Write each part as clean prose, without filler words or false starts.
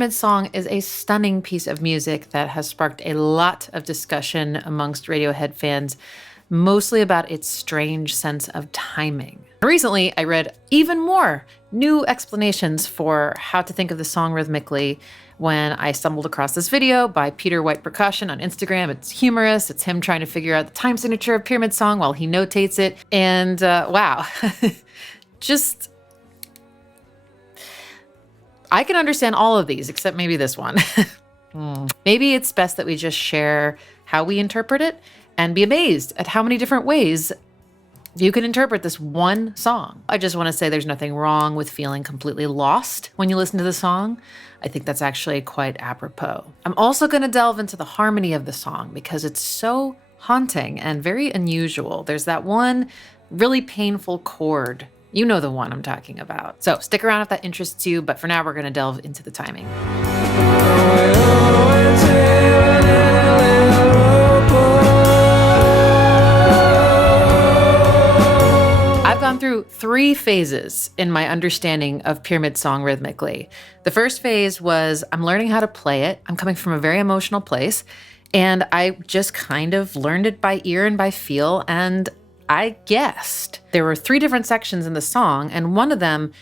Pyramid Song is a stunning piece of music that has sparked a lot of discussion amongst Radiohead fans, mostly about its strange sense of timing. Recently, I read even more new explanations for how to think of the song rhythmically when I stumbled across this video by Peter White Percussion on Instagram. It's humorous. It's him trying to figure out the time signature of Pyramid Song while he notates it. And wow, just... I can understand all of these, except maybe this one. Maybe it's best that we just share how we interpret it and be amazed at how many different ways you can interpret this one song. I just want to say there's nothing wrong with feeling completely lost when you listen to the song. I think that's actually quite apropos. I'm also going to delve into the harmony of the song because it's so haunting and very unusual. There's that one really painful chord. You know the one I'm talking about. So stick around if that interests you, but for now we're going to delve into the timing. I've gone through 3 phases in my understanding of Pyramid Song rhythmically. The first phase was I'm learning how to play it. I'm coming from a very emotional place, and I just kind of learned it by ear and by feel, and I guessed. There were 3 different sections in the song, and one of them,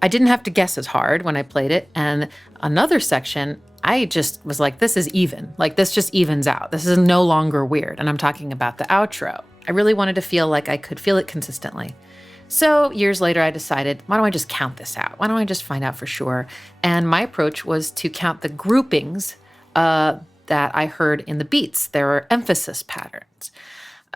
I didn't have to guess as hard when I played it, and another section, I just was like, this is even. Like, this just evens out. This is no longer weird, and I'm talking about the outro. I really wanted to feel like I could feel it consistently. So years later, I decided, why don't I just count this out? Why don't I just find out for sure? And my approach was to count the groupings that I heard in the beats. There were emphasis patterns.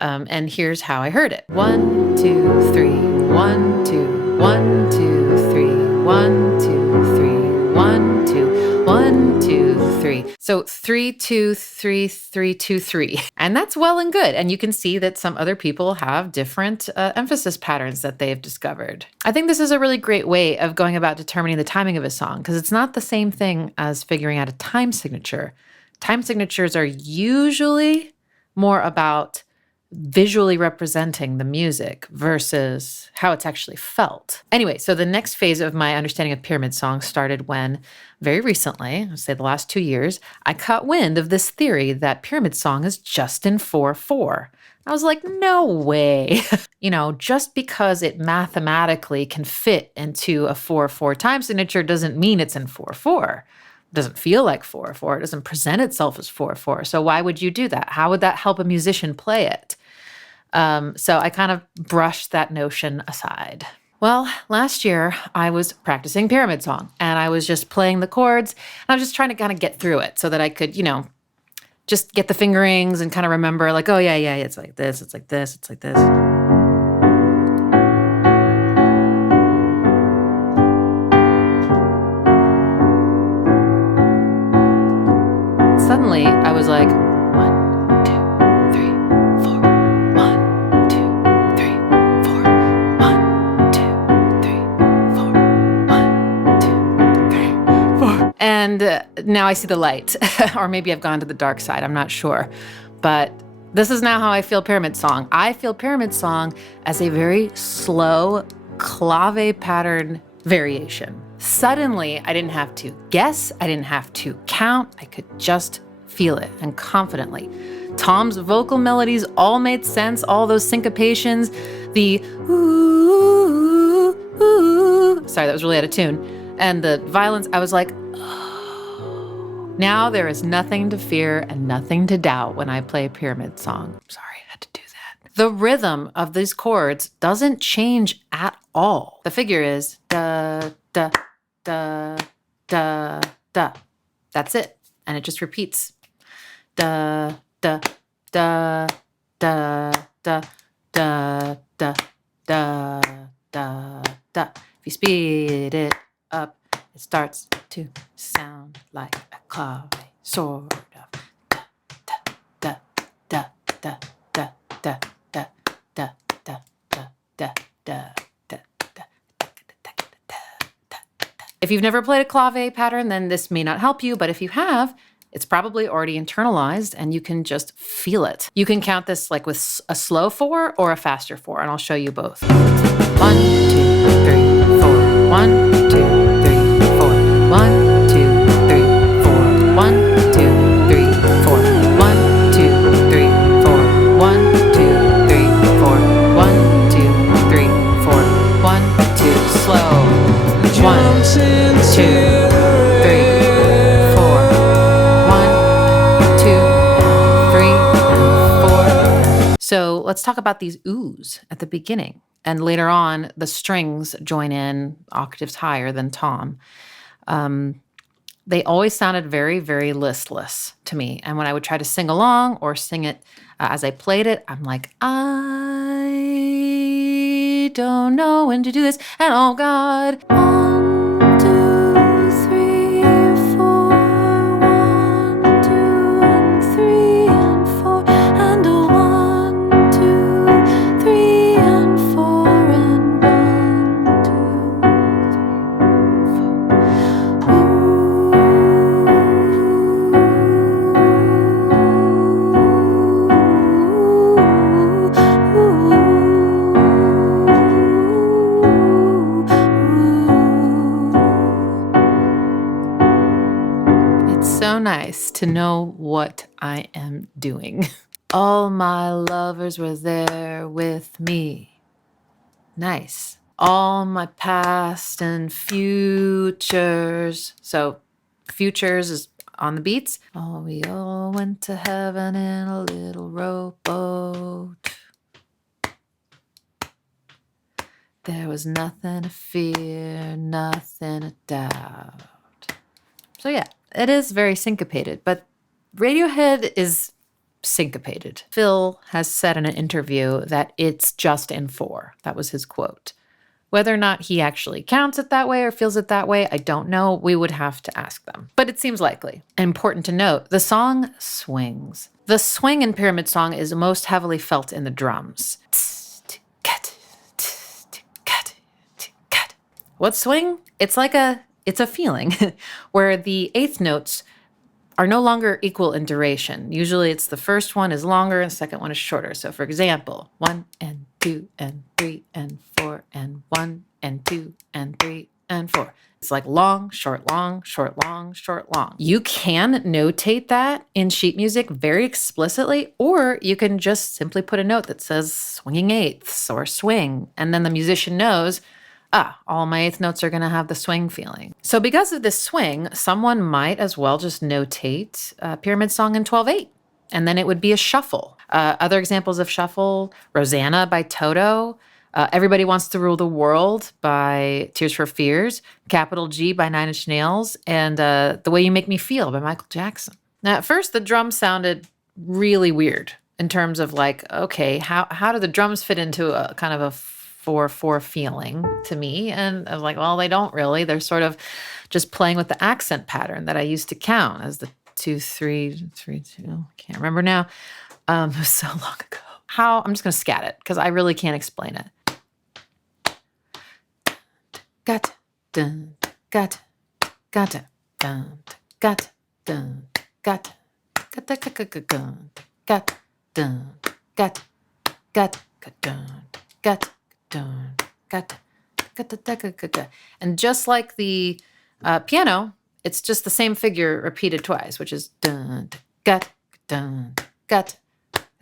And here's how I heard it. 1, 2, 3, 1, 2, 1, 2, 3, 1, 2, 3, 1, 2, 1, 2, 3. So 3, 2, 3, 3, 2, 3. And that's well and good. And you can see that some other people have different emphasis patterns that they've discovered. I think this is a really great way of going about determining the timing of a song because it's not the same thing as figuring out a time signature. Time signatures are usually more about visually representing the music versus how it's actually felt. Anyway, so the next phase of my understanding of Pyramid Song started when, very recently, I'd say the last 2 years, I caught wind of this theory that Pyramid Song is just in 4/4. I was like, no way. Just because it mathematically can fit into a 4/4 time signature doesn't mean it's in 4/4. It doesn't feel like 4/4. It doesn't present itself as 4/4. So why would you do that? How would that help a musician play it? So I kind of brushed that notion aside. Well, last year I was practicing Pyramid Song and I was just playing the chords and I was just trying to kind of get through it so that I could, just get the fingerings and kind of remember like, oh yeah, it's like this, it's like this, it's like this. Suddenly I was like, 1, 2, 3, 4. 1, 2, 3, 4. 1, 2, 3, 4. 1, 2, 3, 4. And now I see the light, or maybe I've gone to the dark side. I'm not sure, but this is now how I feel Pyramid Song. I feel Pyramid Song as a very slow clave pattern variation. Suddenly, I didn't have to guess, I didn't have to count, I could just feel it, and confidently. Tom's vocal melodies all made sense, all those syncopations, the ooh, ooh, sorry, that was really out of tune, and the violins, I was like, oh. Now there is nothing to fear and nothing to doubt when I play Pyramid Song. Sorry, I had to do that. The rhythm of these chords doesn't change at all. The figure is da, da, da, da, da. That's it. And it just repeats. Da, da, da, da, da, da, da, da, da, da. If you speed it up, it starts to sound like a clave, sort of. Da, da, da, da, da, da, da, da, da, da, da, da. If you've never played a clave pattern, then this may not help you, but if you have, it's probably already internalized and you can just feel it. You can count this like with a slow 4 or a faster 4, and I'll show you both. 1, 2, 3, 4. 1, 2, 3, 4. 1, 2, 3, let's talk about these oohs at the beginning. And later on, the strings join in octaves higher than tom. They always sounded very, very listless to me. And when I would try to sing along or sing it as I played it, I'm like, I don't know when to do this. And oh God, 1, 2, 3, 4, 1, 2, and 3 and 4, and a 1, 2, 3 and 4, and 1, 2, 3, 4. So nice to know what I am doing. All my lovers were there with me. Nice. All my past and futures. So futures is on the beats. Oh, we all went to heaven in a little rowboat. There was nothing to fear, nothing to doubt. So yeah, it is very syncopated, but Radiohead is syncopated. Phil has said in an interview that it's just in 4. That was his quote. Whether or not he actually counts it that way or feels it that way, I don't know. We would have to ask them. But it seems likely. Important to note, the song swings. The swing in Pyramid Song is most heavily felt in the drums. What swing? It's a feeling where the eighth notes are no longer equal in duration. Usually it's the first one is longer and the second one is shorter. So for example, 1 and 2 and 3 and 4 and 1 and 2 and 3 and 4. It's like long, short, long, short, long, short, long. You can notate that in sheet music very explicitly, or you can just simply put a note that says swinging eighths or swing. And then the musician knows, all my eighth notes are going to have the swing feeling. So because of this swing, someone might as well just notate Pyramid Song in 12/8, and then it would be a shuffle. Other examples of shuffle, Rosanna by Toto, Everybody Wants to Rule the World by Tears for Fears, Capital G by 9 Inch Nails, and The Way You Make Me Feel by Michael Jackson. Now, at first, the drums sounded really weird in terms of like, okay, how do the drums fit into a kind of a 4/4 feeling to me? And I was like, well, they don't really. They're sort of just playing with the accent pattern that I used to count as the 2, 3, 3, 2. Can't remember now. It was so long ago. I'm just going to scat it because I really can't explain it. Got, dun, got, got, dun, got, dun, got, got, got, dun, got, dun, got. Dun, got, and just like the piano, it's just the same figure repeated twice, which is dun, got, dun, got.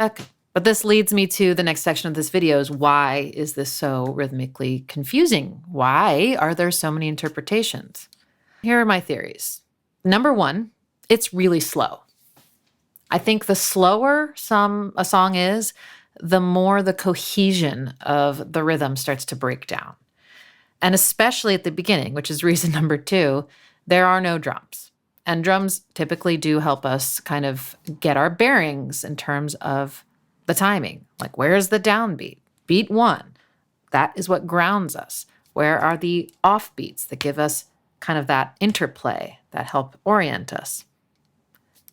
Okay. But this leads me to the next section of this video is why is this so rhythmically confusing? Why are there so many interpretations? Here are my theories. Number 1, it's really slow. I think the slower a song is, the more the cohesion of the rhythm starts to break down. And especially at the beginning, which is reason number 2, there are no drums. And drums typically do help us kind of get our bearings in terms of the timing. Like, where's the downbeat? Beat 1. That is what grounds us. Where are the offbeats that give us kind of that interplay that help orient us?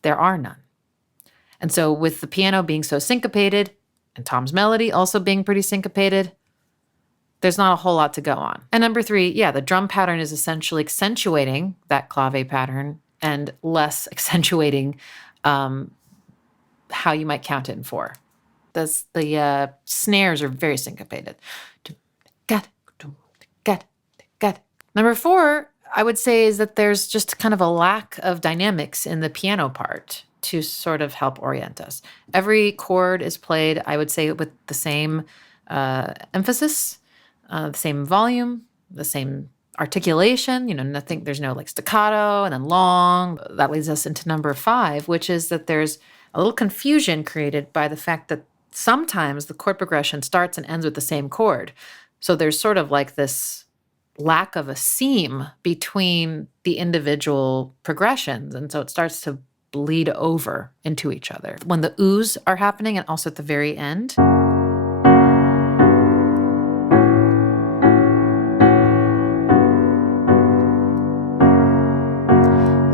There are none. And so with the piano being so syncopated, and Tom's melody also being pretty syncopated, there's not a whole lot to go on. And number 3, the drum pattern is essentially accentuating that clave pattern and less accentuating how you might count it in 4. The snares are very syncopated. Got. Number 4, I would say, is that there's just kind of a lack of dynamics in the piano part to sort of help orient us. Every chord is played, I would say, with the same emphasis, the same volume, the same articulation, there's no like staccato and then long. That leads us into number 5, which is that there's a little confusion created by the fact that sometimes the chord progression starts and ends with the same chord. So there's sort of like this lack of a seam between the individual progressions. And so it starts to bleed over into each other. When the oohs are happening and also at the very end.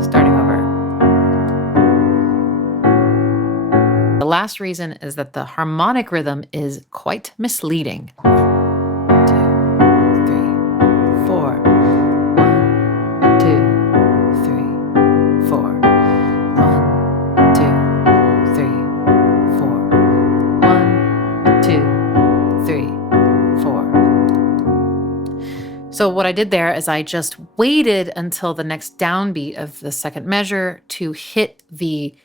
Starting over. The last reason is that the harmonic rhythm is quite misleading. 1, 2, 3, 4. 1, 2, 3, 4. 1, 2, 3, 4. 1, 2, 3, 4. So what I did there is I just waited until the next downbeat of the second measure to hit the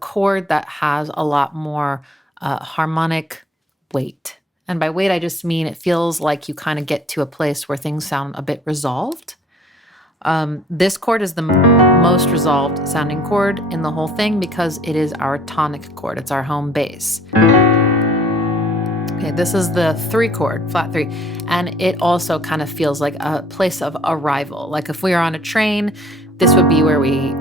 chord that has a lot more harmonic weight. And by weight, I just mean it feels like you kind of get to a place where things sound a bit resolved. This chord is the most resolved sounding chord in the whole thing because it is our tonic chord. It's our home bass. Okay, this is the 3 chord, flat 3. And it also kind of feels like a place of arrival. Like if we are on a train, this would be where we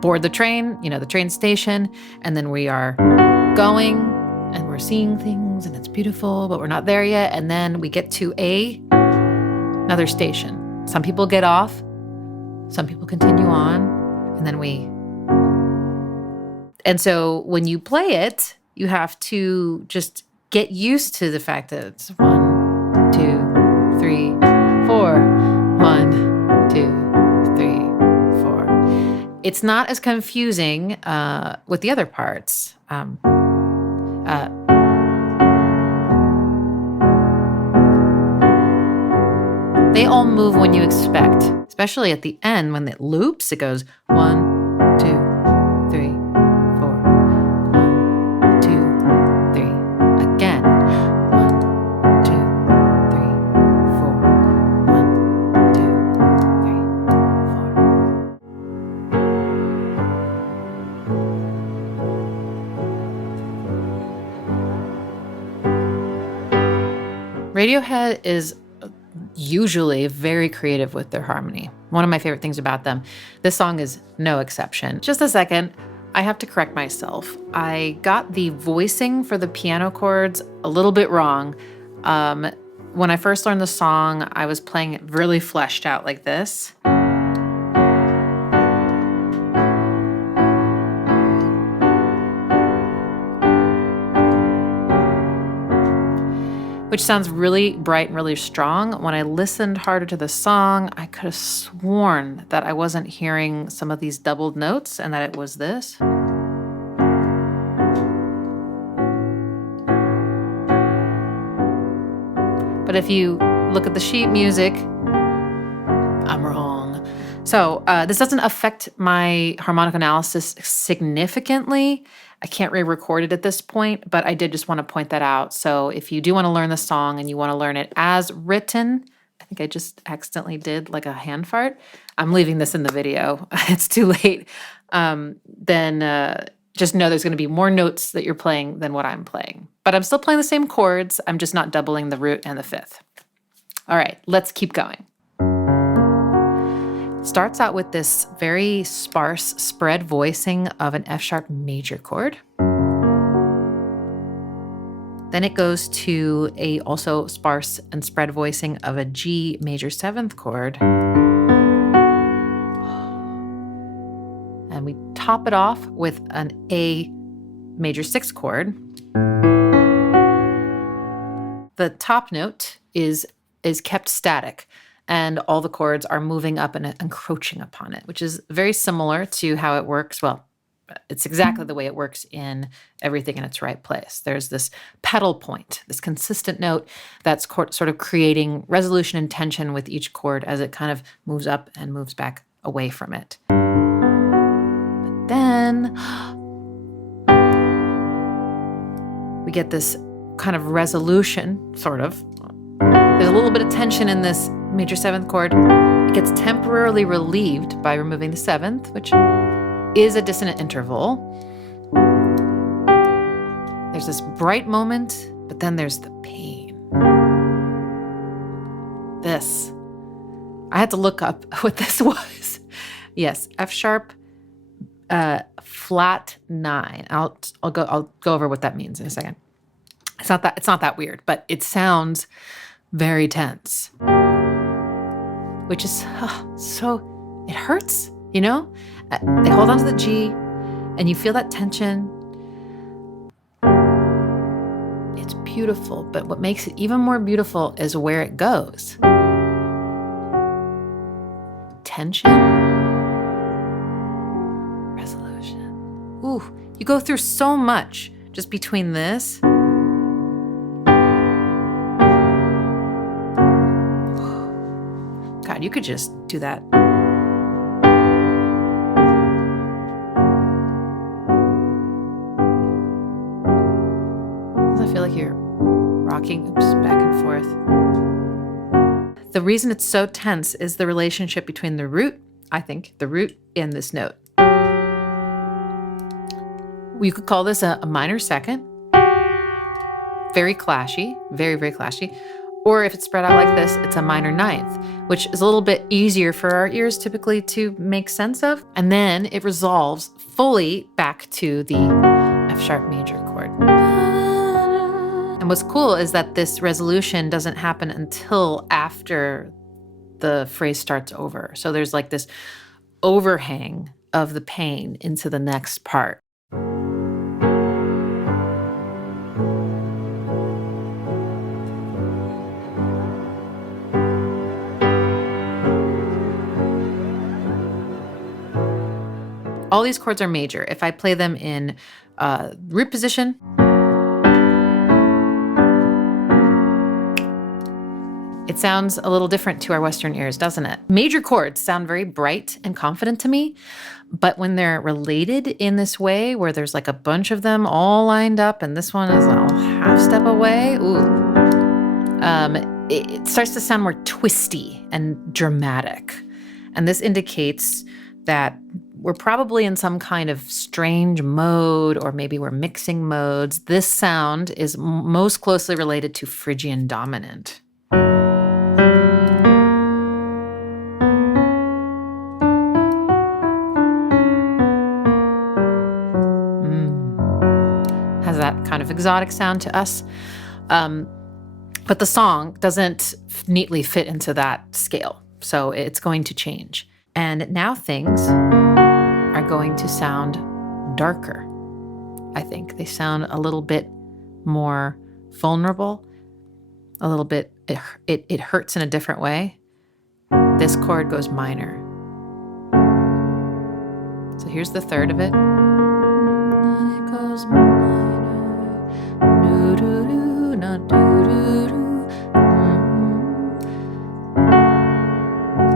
board the train, the train station, and then we are going and we're seeing things and it's beautiful, but we're not there yet. And then we get to another station. Some people get off, some people continue on, and then and so when you play it, you have to just get used to the fact that it's 1, 2, 3, 4, 1, 2, 3, 4. It's not as confusing with the other parts. They all move when you expect, especially at the end when it loops. It goes 1, 2, 3, 4. 1, 2, 3. Again. 1, 2, 3, 4. 1, 2, 3, 4. Radiohead is usually very creative with their harmony. One of my favorite things about them. This song is no exception. Just a second, I have to correct myself. I got the voicing for the piano chords a little bit wrong. When I first learned the song, I was playing it really fleshed out like this. Which sounds really bright and really strong. When I listened harder to the song, I could have sworn that I wasn't hearing some of these doubled notes and that it was this. But if you look at the sheet music, I'm wrong. So this doesn't affect my harmonic analysis significantly. I can't re-record it at this point, but I did just want to point that out. So if you do want to learn the song and you want to learn it as written, I think I just accidentally did like a hand fart. I'm leaving this in the video. It's too late. Then just know there's going to be more notes that you're playing than what I'm playing. But I'm still playing the same chords. I'm just not doubling the root and the fifth. All right, let's keep going. Starts out with this very sparse spread voicing of an F sharp major chord. Then it goes to a also sparse and spread voicing of a G major 7th chord. And we top it off with an A major 6th chord. The top note is kept static, and all the chords are moving up and encroaching upon it, which is very similar to how it works. Well, it's exactly the way it works in Everything in Its Right Place. There's this pedal point, this consistent note that's sort of creating resolution and tension with each chord as it kind of moves up and moves back away from it. But then we get this kind of resolution, sort of. There's a little bit of tension in this major 7th chord. It gets temporarily relieved by removing the 7th, which is a dissonant interval. There's There's this bright moment, but then there's the pain. This. I had to look up what this was. Yes, F sharp, flat 9. I'll go over what that means in a second. It's not that weird, but it sounds very tense, which is so, it hurts, you know? They hold on to the G and you feel that tension. It's beautiful, but what makes it even more beautiful is where it goes. Tension, resolution. Ooh, you go through so much just between this. God, you could just do that. Doesn't feel like you're rocking back and forth. The reason it's so tense is the relationship between the root, I think, the root and this note. You could call this a minor second. Very clashy, very, very clashy. Or if it's spread out like this, it's a minor ninth, which is a little bit easier for our ears typically to make sense of. And then it resolves fully back to the F sharp major chord. And what's cool is that this resolution doesn't happen until after the phrase starts over. So there's like this overhang of the pain into the next part. All these chords are major. If I play them in root position, it sounds a little different to our Western ears, doesn't it? Major chords sound very bright and confident to me, but when they're related in this way, where there's like a bunch of them all lined up and this one is a half step away, it starts to sound more twisty and dramatic. And this indicates that we're probably in some kind of strange mode, or maybe we're mixing modes. This sound is most closely related to Phrygian dominant. Has that kind of exotic sound to us. But the song doesn't neatly fit into that scale, so it's going to change. And now things are going to sound darker, I think. They sound a little bit more vulnerable, a little bit, it hurts in a different way. This chord goes minor. So here's the third of it. It goes minor, doo-doo-doo, not doo-doo-doo.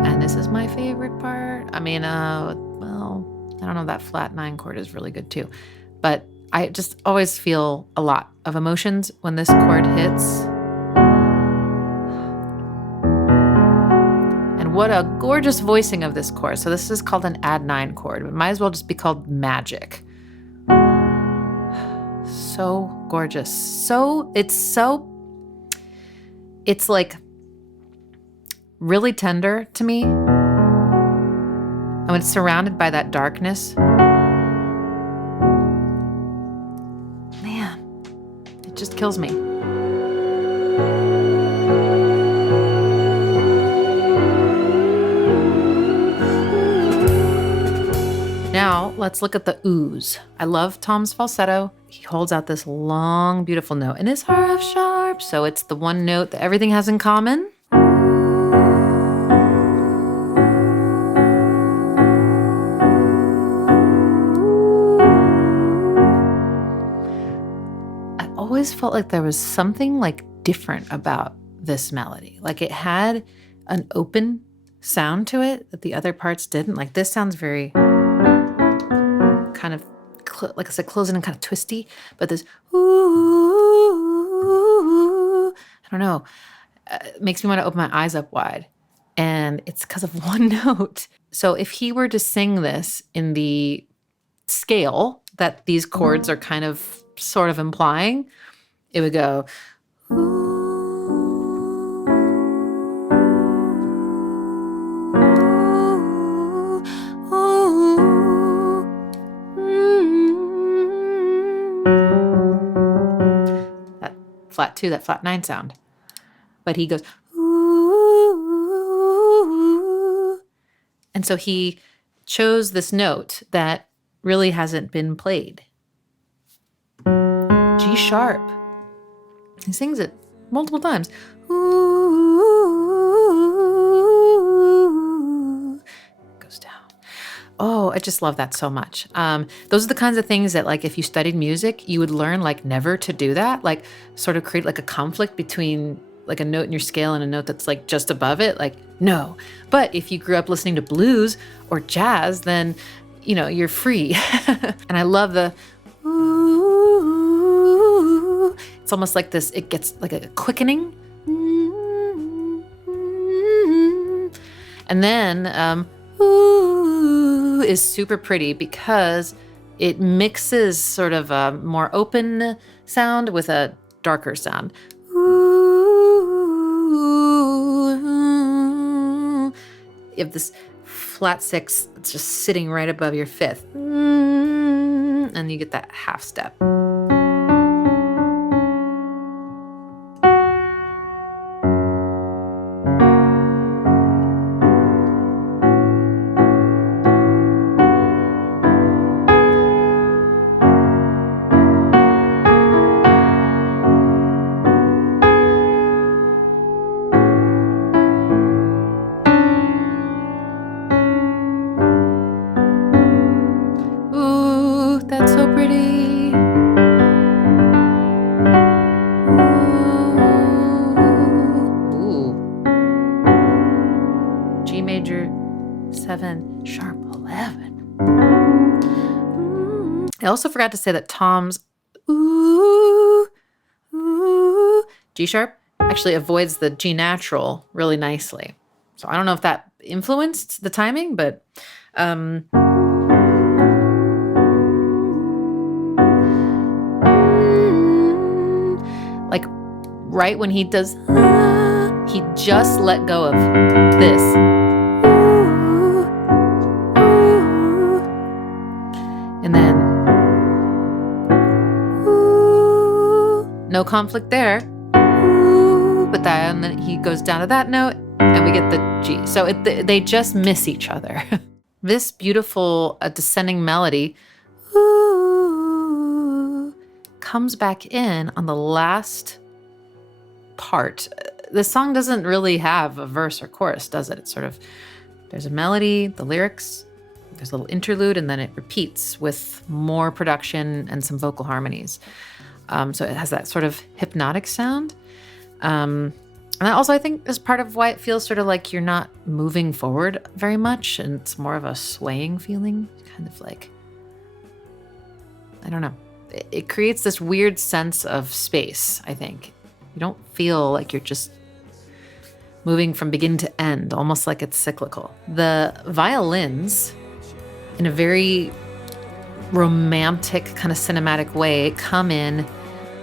And this is my favorite part. I mean, well, I don't know, that flat 9 chord is really good too. But I just always feel a lot of emotions when this chord hits. And what a gorgeous voicing of this chord. So this is called an add 9 chord. It might as well just be called magic. So gorgeous. It's like really tender to me. And when it's surrounded by that darkness, man, it just kills me. Now, let's look at the oohs. I love Tom's falsetto. He holds out this long, beautiful note, and it's F sharp, so it's the one note that everything has in common. I always felt like there was something like different about this melody. Like it had an open sound to it that the other parts didn't. Like this sounds very kind of, like I said, closing and kind of twisty, but this ooh, I don't know, makes me want to open my eyes up wide. And it's because of one note. So if he were to sing this in the scale that these chords are kind of sort of implying, it would go. That flat 2, that flat 9 sound. But he goes, and so he chose this note that really hasn't been played. G sharp. He sings it multiple times. Goes down. Oh, I just love that so much. Those are the kinds of things that, like, if you studied music, you would learn, like, never to do that. Like, sort of create like a conflict between like a note in your scale and a note that's like just above it. Like, no. But if you grew up listening to blues or jazz, then, you know, you're free. And I love the ooh. It's almost like this, it gets like a quickening. And then ooh is super pretty because it mixes sort of a more open sound with a darker sound. You have this flat 6 that's just sitting right above your 5th. And you get that half step. That's so pretty. Ooh. G major 7, sharp 11. I also forgot to say that Tom's ooh, G sharp actually avoids the G natural really nicely. So I don't know if that influenced the timing, but like right when he does, he just let go of this. And then, no conflict there. But then he goes down to that note and we get the G. So they just miss each other. This beautiful descending melody comes back in on the last part. The song doesn't really have a verse or chorus, does it? It's sort of, there's a melody, the lyrics, there's a little interlude, and then it repeats with more production and some vocal harmonies. So it has that sort of hypnotic sound. And that also, I think, is part of why it feels sort of like you're not moving forward very much, and it's more of a swaying feeling, kind of like, I don't know. It creates this weird sense of space, I think. You don't feel like you're just moving from beginning to end, almost like it's cyclical. The violins, in a very romantic, kind of cinematic way, come in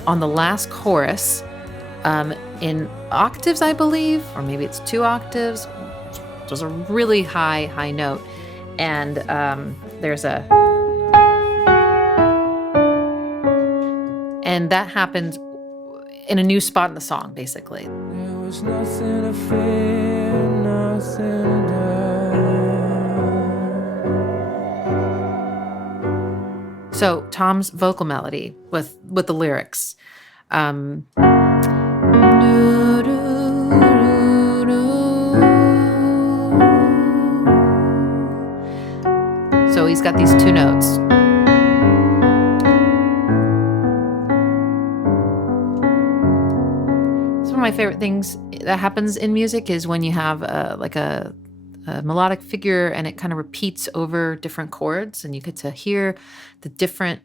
on the last chorus in octaves, I believe, or maybe it's 2 octaves. There's a really high note. And there's a... And that happens in a new spot in the song, basically. There was nothing to fear, nothing to die. So Tom's vocal melody with the lyrics. So he's got these 2 notes. One of my favorite things that happens in music is when you have like a melodic figure and it kind of repeats over different chords, and you get to hear the different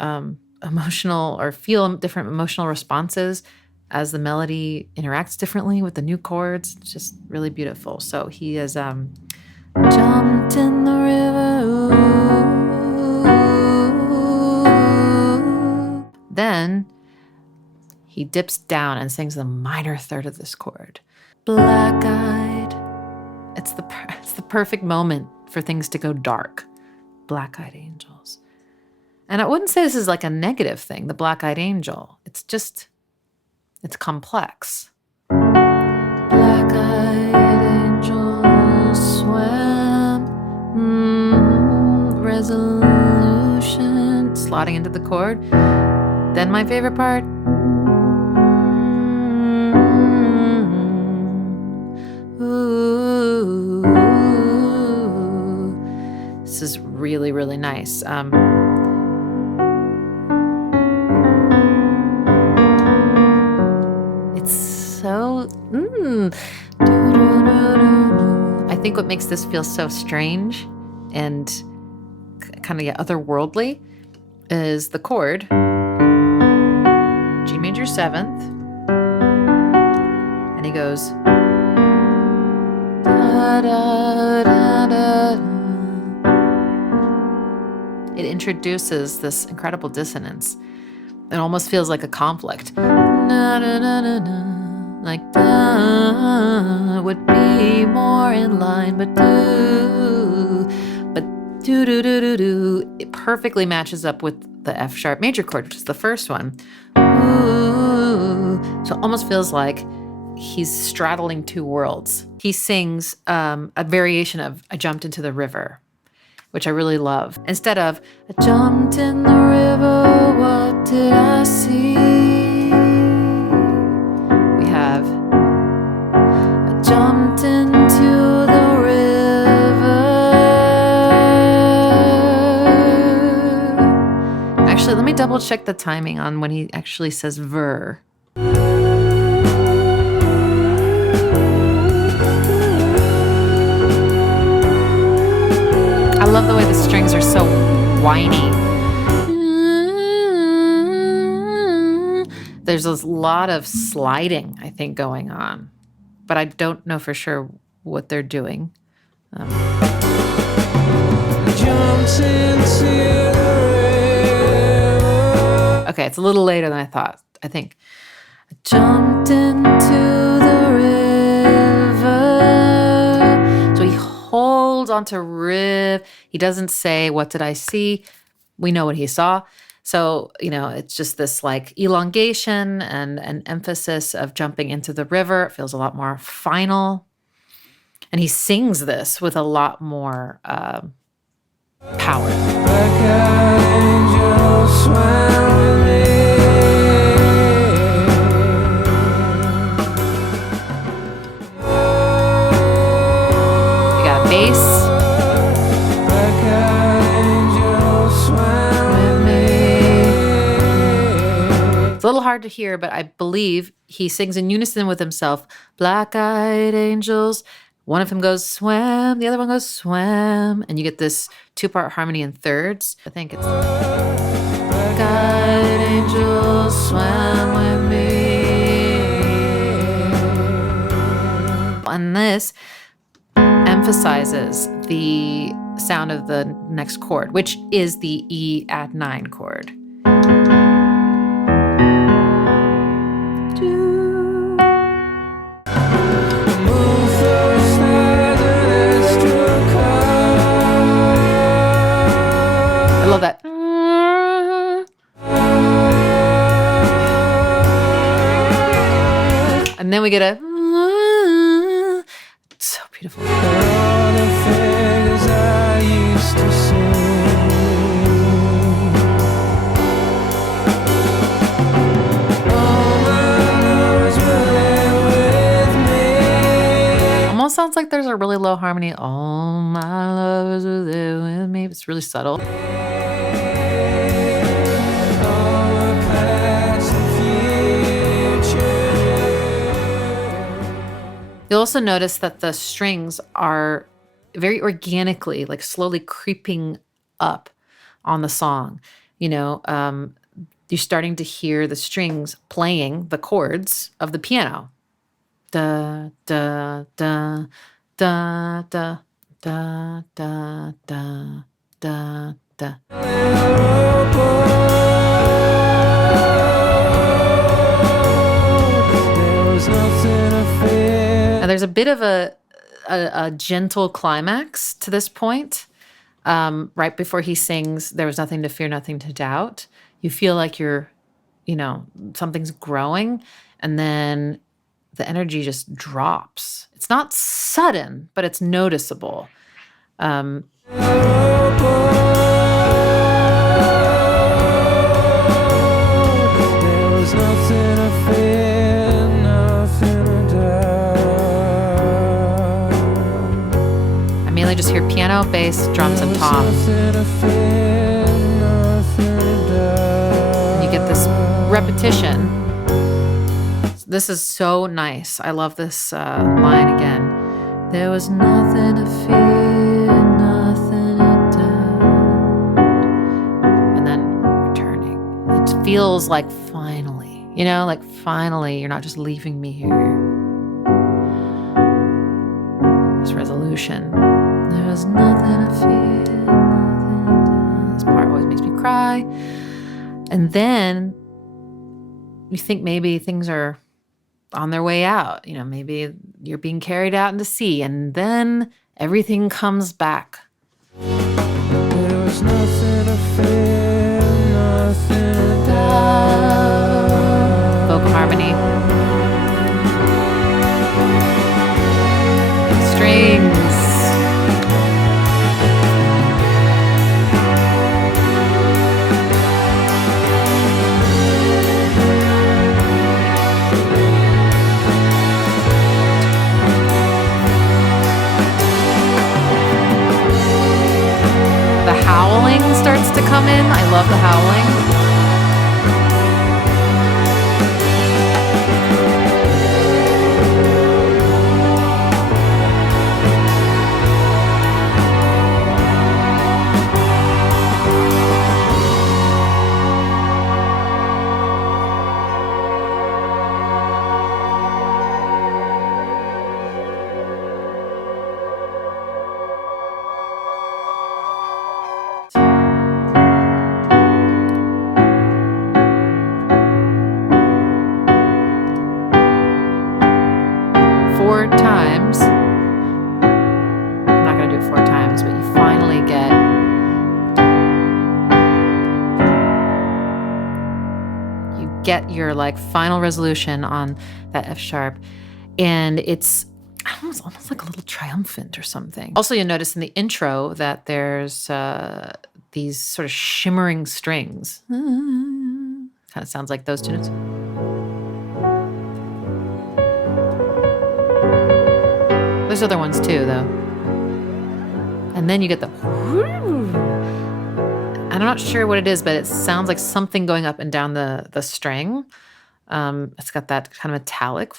emotional or feel different emotional responses as the melody interacts differently with the new chords. It's just really beautiful. So he has jumped in the river. Ooh. Then he dips down and sings the minor third of this chord. Black-eyed. It's the perfect moment for things to go dark. Black-eyed angels. And I wouldn't say this is like a negative thing, the black-eyed angel. It's complex. Black-eyed angel swam, resolution, slotting into the chord. Then my favorite part. Ooh, this is really, really nice. It's so. I think what makes this feel so strange and kind of otherworldly is the chord G major 7th, and he goes. Da, da, da, da. It introduces this incredible dissonance. It almost feels like a conflict. Na, na, na, na, na. Like da would be more in line, but do do do do do. It perfectly matches up with the F sharp major chord, which is the first one. Ooh. So it almost feels like he's straddling two worlds. He sings a variation of I jumped into the river, which I really love. Instead of I jumped in the river, what did I see? We have I jumped into the river. Actually, let me double check the timing on when he actually says ver. I love the way the strings are so whiny. There's a lot of sliding, I think, going on, but I don't know for sure what they're doing. Okay, it's a little later than I thought, I think. I jumped into the river. So he holds onto riv. He doesn't say, what did I see? We know what he saw. So, it's just this like elongation and an emphasis of jumping into the river. It feels a lot more final. And he sings this with a lot more power. You got a bass. It's a little hard to hear, but I believe he sings in unison with himself. Black-eyed angels. One of them goes swam, the other one goes swam, and you get this two-part harmony in thirds. I think it's black-eyed angels swam with me. And this emphasizes the sound of the next chord, which is the E add 9 chord. I love that. And then we get a. It's so beautiful. All the things I used to sing. Almost sounds like there's a really low harmony. All my lovers were there with me. It's really subtle. You'll also notice that the strings are very organically, like slowly creeping up on the song. You're starting to hear the strings playing the chords of the piano. Da, da, da, da, da, da, da, da, da, da. bit of a gentle climax to this point. Right before he sings, "There was nothing to fear, nothing to doubt." You feel like you're, something's growing, and then the energy just drops. It's not sudden, but it's noticeable. There was nothing to fear, nothing to doubt. I mainly just hear piano, bass, drums, and tom. Nothing to fear, nothing to doubt. And you get this repetition. This is so nice. I love this line again. There was nothing to fear, nothing to doubt. And then returning. It feels like finally, like finally, you're not just leaving me here. There's resolution. There was nothing to fear, nothing to doubt. This part always makes me cry. And then you think maybe things are on their way out. Maybe you're being carried out into sea, and then everything comes back. There was nothing to fear, nothing to doubt. Vocal harmony. Strings. The howling starts to come in. I love the howling. Four times. I'm not going to do it 4 times, but you finally get your final resolution on that F sharp, and it's almost like a little triumphant or something. Also, you'll notice in the intro that there's these sort of shimmering strings. Kind of sounds like those tunes. There's other ones too, though. And then you get the I'm not sure what it is, but it sounds like something going up and down the string. It's got that kind of metallic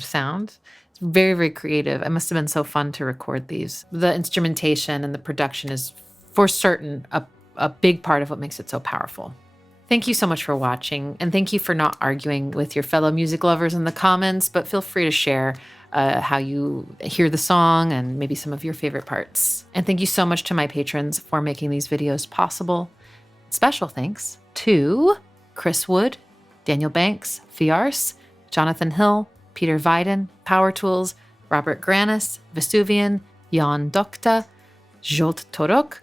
sound. It's very, very creative. It must have been so fun to record these. The instrumentation and the production is for certain a big part of what makes it so powerful. Thank you so much for watching, and thank you for not arguing with your fellow music lovers in the comments, but feel free to share how you hear the song and maybe some of your favorite parts. And thank you so much to my patrons for making these videos possible. Special thanks to Chris Wood, Daniel Banks, Fiars, Jonathan Hill, Peter Viden, Power Tools, Robert Granis, Vesuvian, Jan Dokta, Jolt Torok,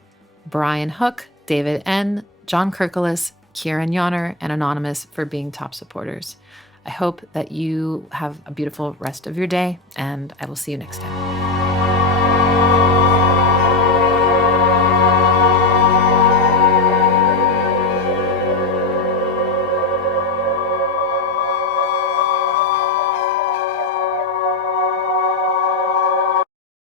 Brian Hook, David N., John Kirkelis, Kieran Yonner, and Anonymous for being top supporters. I hope that you have a beautiful rest of your day, and I will see you next time.